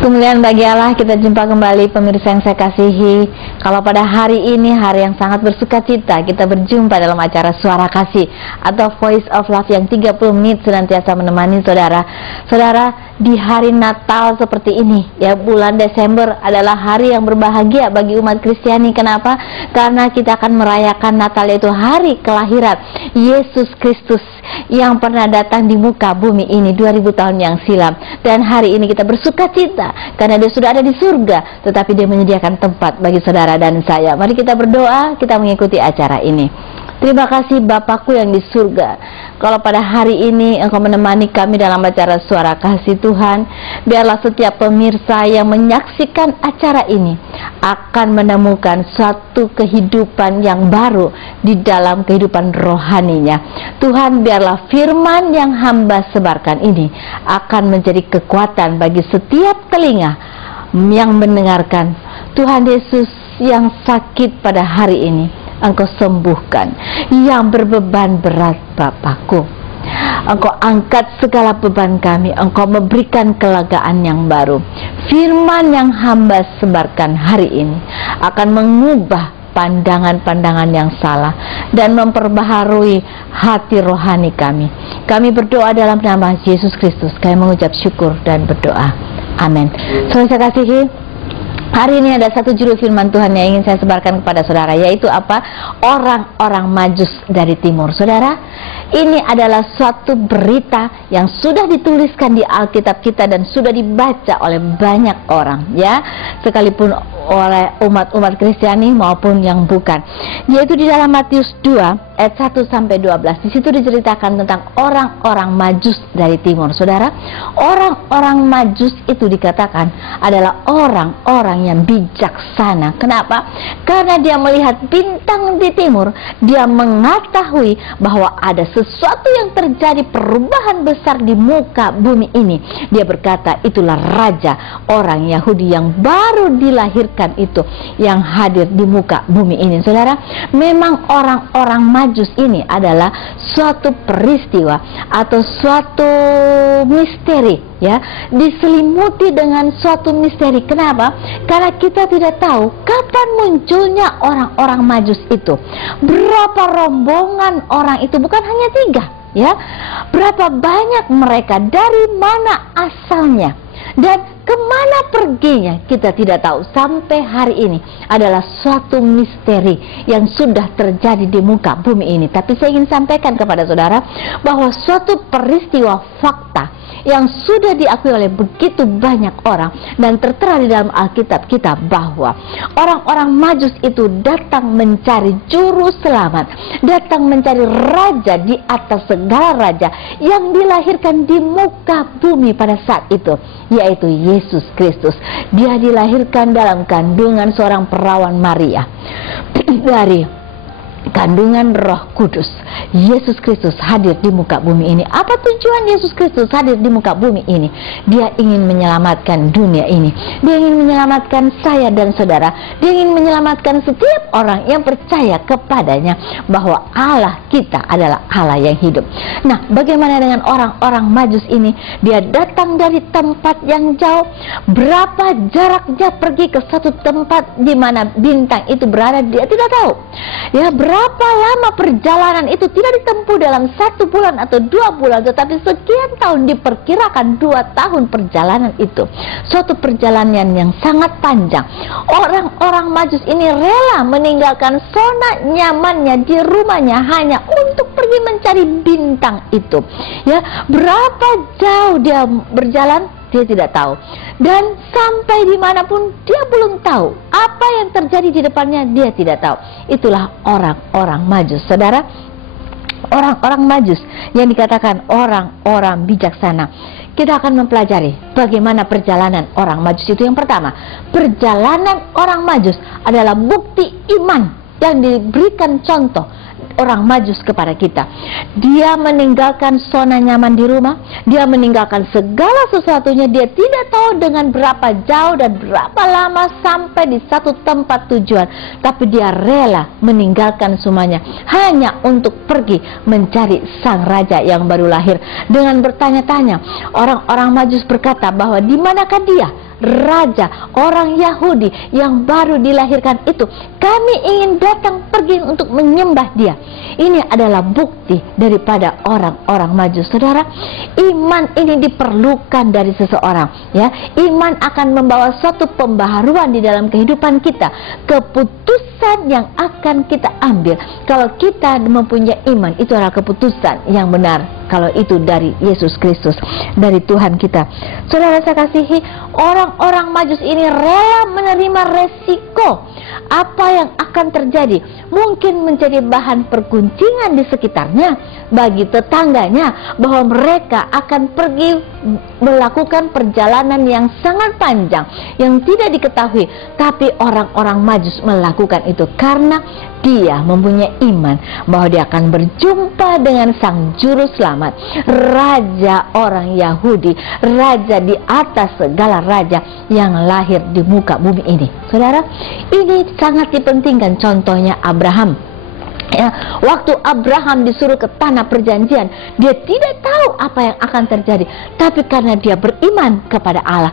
Kemuliaan bagi Allah, kita jumpa kembali pemirsa yang saya kasihi. Kalau pada hari ini, hari yang sangat bersuka cita, kita berjumpa dalam acara Suara Kasih atau Voice of Love yang 30 menit senantiasa menemani saudara. Saudara, di hari Natal seperti ini, ya, bulan Desember adalah hari yang berbahagia bagi umat Kristiani. Kenapa? Karena kita akan merayakan Natal, yaitu hari kelahiran Yesus Kristus yang pernah datang di muka bumi ini 2000 tahun yang silam. Dan hari ini kita bersuka cita karena dia sudah ada di surga, tetapi dia menyediakan tempat bagi saudara dan saya. Mari kita berdoa, kita mengikuti acara ini. Terima kasih Bapakku yang di surga, kalau pada hari ini Engkau menemani kami dalam acara Suara Kasih Tuhan. Biarlah setiap pemirsa yang menyaksikan acara ini akan menemukan suatu kehidupan yang baru di dalam kehidupan rohaninya. Tuhan, biarlah firman yang hamba sebarkan ini akan menjadi kekuatan bagi setiap telinga yang mendengarkan. Tuhan Yesus, yang sakit pada hari ini Engkau sembuhkan, yang berbeban berat Bapakku, Engkau angkat segala beban kami, Engkau memberikan kelegaan yang baru. Firman yang hamba sebarkan hari ini akan mengubah pandangan-pandangan yang salah dan memperbaharui hati rohani kami. Kami berdoa dalam nama Yesus Kristus. Kami mengucap syukur dan berdoa. Amin. Saudara saya kasihi, hari ini ada satu juru firman Tuhan yang ingin saya sebarkan kepada saudara, yaitu apa? Orang-orang Majus dari timur. Saudara, ini adalah suatu berita yang sudah dituliskan di Alkitab kita dan sudah dibaca oleh banyak orang, ya, sekalipun oleh umat-umat Kristiani maupun yang bukan, yaitu di dalam Matius 2 ayat 1 sampai 12. Di situ diceritakan tentang orang-orang Majus dari timur. Saudara, orang-orang Majus itu dikatakan adalah orang-orang yang bijaksana. Kenapa? Karena dia melihat bintang di timur, dia mengetahui bahwa ada sesuatu yang terjadi, perubahan besar di muka bumi ini. Dia berkata, itulah raja orang Yahudi yang baru dilahirkan itu yang hadir di muka bumi ini. Saudara, memang orang-orang Majus ini adalah suatu peristiwa atau suatu misteri, ya, diselimuti dengan suatu misteri. Kenapa? Karena kita tidak tahu kapan munculnya orang-orang Majus itu, berapa rombongan orang itu, bukan hanya 3, ya, berapa banyak mereka, dari mana asalnya dan kemana perginya, kita tidak tahu. Sampai hari ini adalah suatu misteri yang sudah terjadi di muka bumi ini. Tapi saya ingin sampaikan kepada saudara bahwa suatu peristiwa fakta yang sudah diakui oleh begitu banyak orang dan tertera di dalam Alkitab kita, bahwa orang-orang Majus itu datang mencari juru selamat, datang mencari raja di atas segala raja yang dilahirkan di muka bumi pada saat itu, yaitu Yesus Kristus. Dia dilahirkan dalam kandungan seorang perawan Maria dari kandungan Roh Kudus. Yesus Kristus hadir di muka bumi ini. Apa tujuan Yesus Kristus hadir di muka bumi ini? Dia ingin menyelamatkan dunia ini. Dia ingin menyelamatkan saya dan saudara. Dia ingin menyelamatkan setiap orang yang percaya kepadanya, bahwa Allah kita adalah Allah yang hidup. Nah, bagaimana dengan orang-orang Majus ini? Dia datang dari tempat yang jauh. Berapa jaraknya pergi ke satu tempat di mana bintang itu berada, dia tidak tahu. Ya, berapa lama perjalanan itu tidak ditempuh dalam 1 bulan atau 2 bulan, tetapi sekian tahun, diperkirakan 2 tahun perjalanan itu. Suatu perjalanan yang sangat panjang. Orang-orang Majus ini rela meninggalkan zona nyamannya di rumahnya hanya untuk pergi mencari bintang itu. Ya, berapa jauh dia berjalan, dia tidak tahu, dan sampai dimanapun dia belum tahu. Apa yang terjadi di depannya dia tidak tahu. Itulah orang-orang Majus. Saudara, orang-orang Majus yang dikatakan orang-orang bijaksana. Kita akan mempelajari bagaimana perjalanan orang Majus itu. Yang pertama, perjalanan orang Majus adalah bukti iman yang diberikan contoh orang Majus kepada kita. Dia meninggalkan zona nyaman di rumah, dia meninggalkan segala sesuatunya. Dia tidak tahu dengan berapa jauh dan berapa lama sampai di satu tempat tujuan, tapi dia rela meninggalkan semuanya hanya untuk pergi mencari sang raja yang baru lahir. Dengan bertanya-tanya, orang-orang Majus berkata bahwa di manakah dia? raja, orang Yahudi yang baru dilahirkan itu, kami ingin datang pergi untuk menyembah dia. Ini adalah bukti daripada orang-orang maju. Saudara, iman ini diperlukan dari seseorang, ya. Iman akan membawa suatu pembaharuan di dalam kehidupan kita. Keputusan yang akan kita ambil kalau kita mempunyai iman, itu adalah keputusan yang benar kalau itu dari Yesus Kristus, dari Tuhan kita. Saudara saya kasihi, orang-orang Majus ini rela menerima resiko apa yang akan terjadi. Mungkin menjadi bahan perguncingan di sekitarnya, bagi tetangganya, bahwa mereka akan pergi melakukan perjalanan yang sangat panjang yang tidak diketahui. Tapi orang-orang Majus melakukan itu karena dia mempunyai iman bahwa dia akan berjumpa dengan Sang Juru Selamat, Raja orang Yahudi, Raja di atas segala raja yang lahir di muka bumi ini. Saudara, ini sangat dipentingkan. Contohnya Abraham, ya, waktu Abraham disuruh ke tanah perjanjian, dia tidak tahu apa yang akan terjadi, tapi karena dia beriman kepada Allah,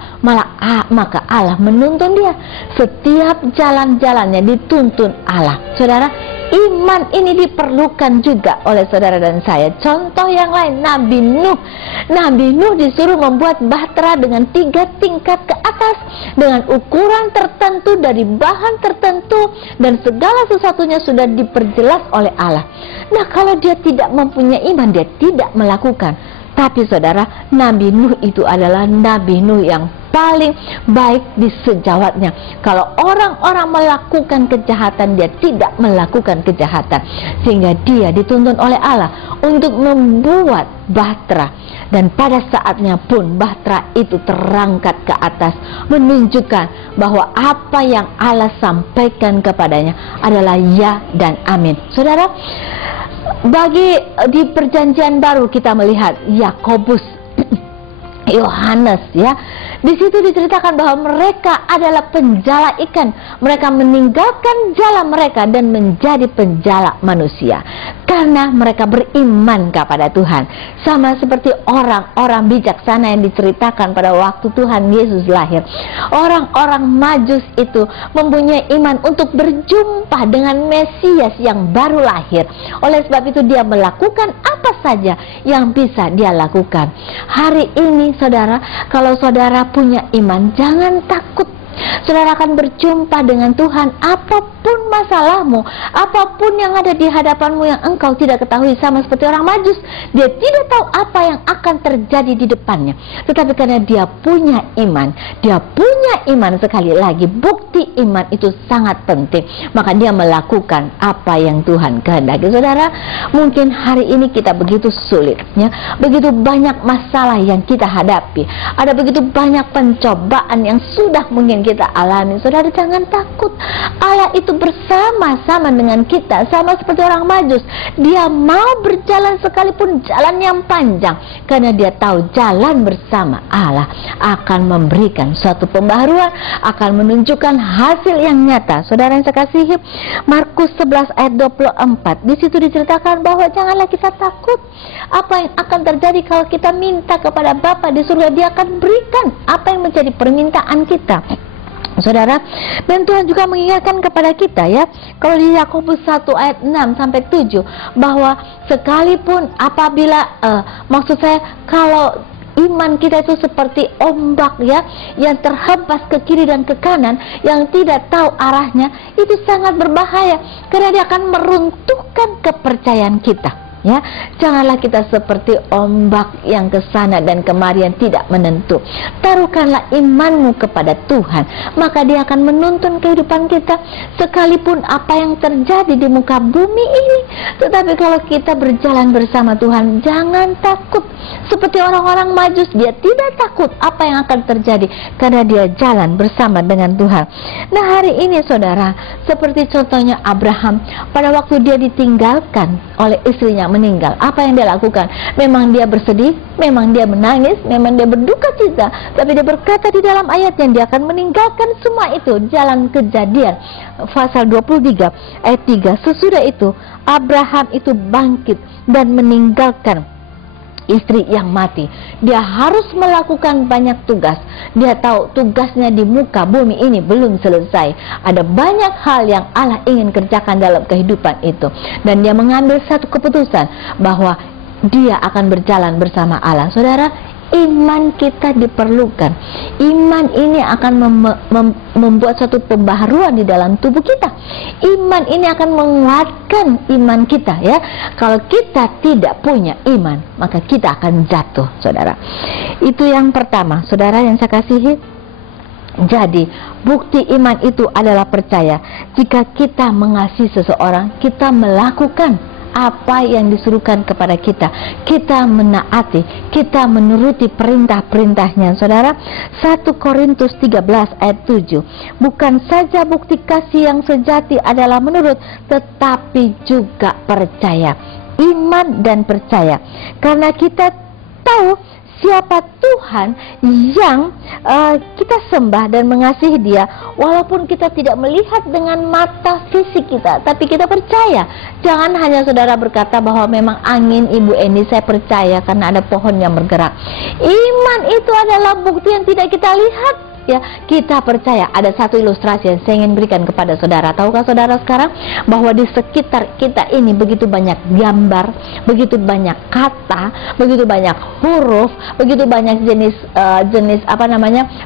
maka Allah menuntun dia. Setiap jalan-jalannya dituntun Allah. Saudara, iman ini diperlukan juga oleh saudara dan saya. Contoh yang lain, Nabi Nuh. Nabi Nuh disuruh membuat bahtera dengan 3 tingkat ke atas, dengan ukuran tertentu, dari bahan tertentu, dan segala sesuatunya sudah diperjelas oleh Allah. Nah, kalau dia tidak mempunyai iman, dia tidak melakukan. Tapi saudara, Nabi Nuh itu adalah Nabi Nuh yang paling baik di sejawatnya. Kalau orang-orang melakukan kejahatan, dia tidak melakukan kejahatan, sehingga dia dituntun oleh Allah untuk membuat bahtera. Dan pada saatnya pun bahtera itu terangkat ke atas, menunjukkan bahwa apa yang Allah sampaikan kepadanya adalah ya dan amin. Saudara, di perjanjian baru kita melihat Yakobus, Yohanes, ya. Di situ diceritakan bahwa mereka adalah penjala ikan. Mereka meninggalkan jala mereka dan menjadi penjala manusia karena mereka beriman kepada Tuhan. Sama seperti orang-orang bijaksana yang diceritakan pada waktu Tuhan Yesus lahir. Orang-orang Majus itu mempunyai iman untuk berjumpa dengan Mesias yang baru lahir. Oleh sebab itu dia melakukan apa saja yang bisa dia lakukan. Hari ini saudara, kalau saudara punya iman, jangan takut. Saudara akan berjumpa dengan Tuhan. Apapun masalahmu, apapun yang ada di hadapanmu yang engkau tidak ketahui, sama seperti orang Majus, dia tidak tahu apa yang akan terjadi di depannya. Tetapi karena dia punya iman, sekali lagi, bukti iman itu sangat penting, maka dia melakukan apa yang Tuhan kehendaki. Saudara, mungkin hari ini kita begitu sulit, ya, begitu banyak masalah yang kita hadapi, ada begitu banyak pencobaan yang sudah mungkin kita alami. Saudara, jangan takut. Allah itu bersama-sama dengan kita, sama seperti orang Majus. Dia mau berjalan sekalipun jalan yang panjang, karena dia tahu jalan bersama Allah akan memberikan suatu pembaharuan, akan menunjukkan hasil yang nyata. Saudara yang saya kasihi, Markus 11 ayat 24, di situ diceritakan bahwa janganlah kita takut. Apa yang akan terjadi kalau kita minta kepada Bapa di surga, dia akan berikan apa yang menjadi permintaan kita. Saudara, dan Tuhan juga mengingatkan kepada kita, ya, kalau di Yakobus 1 ayat 6 sampai 7, bahwa sekalipun apabila maksud saya, kalau iman kita itu seperti ombak, ya, yang terhempas ke kiri dan ke kanan, yang tidak tahu arahnya, itu sangat berbahaya karena dia akan meruntuhkan kepercayaan kita. Ya, janganlah kita seperti ombak yang ke sana dan kemari yang tidak menentu. Taruhkanlah imanmu kepada Tuhan, maka dia akan menuntun kehidupan kita sekalipun apa yang terjadi di muka bumi ini. Tetapi kalau kita berjalan bersama Tuhan, jangan takut. Seperti orang-orang Majus, dia tidak takut apa yang akan terjadi karena dia jalan bersama dengan Tuhan. Nah, hari ini saudara, seperti contohnya Abraham, pada waktu dia ditinggalkan oleh istrinya meninggal, apa yang dia lakukan? Memang dia bersedih, memang dia menangis, memang dia berduka cita, tapi dia berkata di dalam ayat yang dia akan meninggalkan semua itu. Jalan Kejadian pasal 23 ayat 3, sesudah itu Abraham itu bangkit dan meninggalkan istri yang mati. Dia harus melakukan banyak tugas. Dia tahu tugasnya di muka bumi ini belum selesai. Ada banyak hal yang Allah ingin kerjakan dalam kehidupan itu. Dan dia mengambil satu keputusan bahwa dia akan berjalan bersama Allah. Saudara, iman kita diperlukan. Iman ini akan membuat suatu pembaharuan di dalam tubuh kita. Iman ini akan menguatkan iman kita, ya. Kalau kita tidak punya iman, maka kita akan jatuh, saudara. Itu yang pertama, saudara yang saya kasihi. Jadi, bukti iman itu adalah percaya. Jika kita mengasihi seseorang, kita melakukan apa yang disuruhkan kepada kita. Kita menaati, kita menuruti perintah-perintahnya, saudara. 1 Korintus 13 ayat 7. Bukan saja bukti kasih yang sejati adalah menurut, tetapi juga percaya. Iman dan percaya. Karena kita tahu siapa Tuhan yang kita sembah dan mengasihi Dia, walaupun kita tidak melihat dengan mata fisik kita, tapi kita percaya. Jangan hanya saudara berkata bahwa memang angin Ibu Eni, saya percaya karena ada pohon yang bergerak. Iman itu adalah bukti yang tidak kita lihat, ya. Kita percaya. Ada satu ilustrasi yang saya ingin berikan kepada saudara. Tahukah saudara sekarang bahwa di sekitar kita ini begitu banyak gambar, begitu banyak kata, begitu banyak huruf, begitu banyak jenis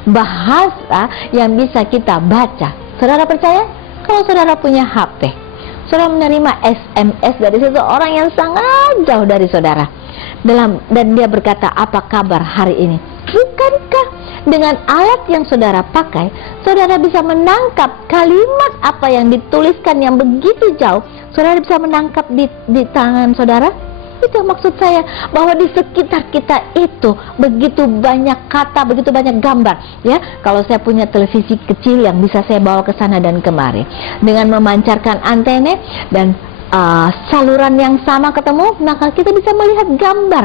bahasa yang bisa kita baca. Saudara percaya? Kalau saudara punya HP, saudara menerima SMS dari seseorang yang sangat jauh dari saudara, dan dia berkata, apa kabar hari ini? Bukankah dengan alat yang saudara pakai, saudara bisa menangkap kalimat apa yang dituliskan yang begitu jauh? Saudara bisa menangkap di tangan saudara? Itu maksud saya, bahwa di sekitar kita itu begitu banyak kata, begitu banyak gambar, ya. Kalau saya punya televisi kecil yang bisa saya bawa ke sana dan kemari, dengan memancarkan antena dan saluran yang sama ketemu, maka kita bisa melihat gambar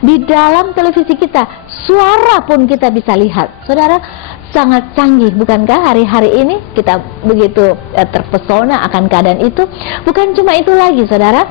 di dalam televisi kita. Suara pun kita bisa lihat. Saudara, sangat canggih, bukankah hari-hari ini? Kita begitu terpesona akan keadaan itu. Bukan cuma itu lagi, saudara.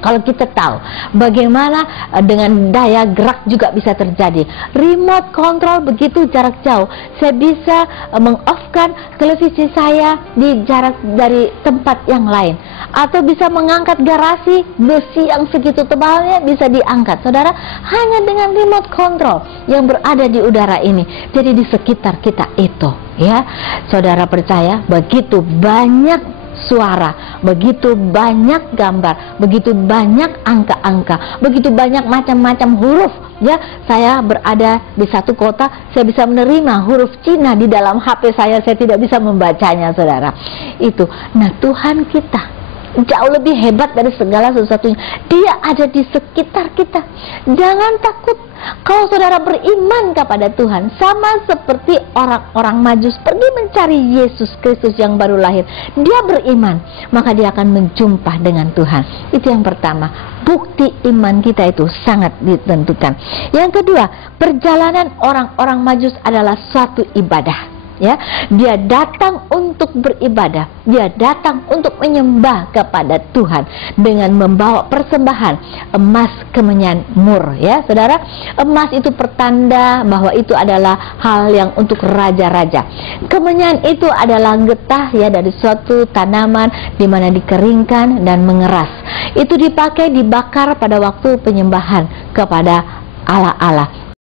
Kalau kita tahu bagaimana dengan daya gerak juga bisa terjadi. Remote control begitu jarak jauh. Saya bisa meng-off-kan televisi saya di jarak dari tempat yang lain. Atau bisa mengangkat garasi, besi yang segitu tebalnya bisa diangkat, saudara, hanya dengan remote control yang berada di udara ini. Jadi di sekitar kita itu, ya. Saudara percaya begitu banyak suara, begitu banyak gambar, begitu banyak angka-angka, begitu banyak macam-macam huruf, ya. Saya berada di satu kota, saya bisa menerima huruf Cina di dalam HP saya tidak bisa membacanya, saudara. Itu, nah, Tuhan kita jauh lebih hebat dari segala sesuatunya. Dia ada di sekitar kita. Jangan takut. Kalau saudara beriman kepada Tuhan, sama seperti orang-orang Majus pergi mencari Yesus Kristus yang baru lahir, dia beriman, maka dia akan menjumpa dengan Tuhan. Itu yang pertama, bukti iman kita itu sangat ditentukan. Yang kedua, perjalanan orang-orang Majus adalah suatu ibadah, ya. Dia datang untuk beribadah, dia datang untuk menyembah kepada Tuhan dengan membawa persembahan emas, kemenyan, mur, ya, saudara. Emas itu pertanda bahwa itu adalah hal yang untuk raja-raja. Kemenyan itu adalah getah, ya, dari suatu tanaman di mana dikeringkan dan mengeras. Itu dipakai, dibakar pada waktu penyembahan kepada Allah-Allah.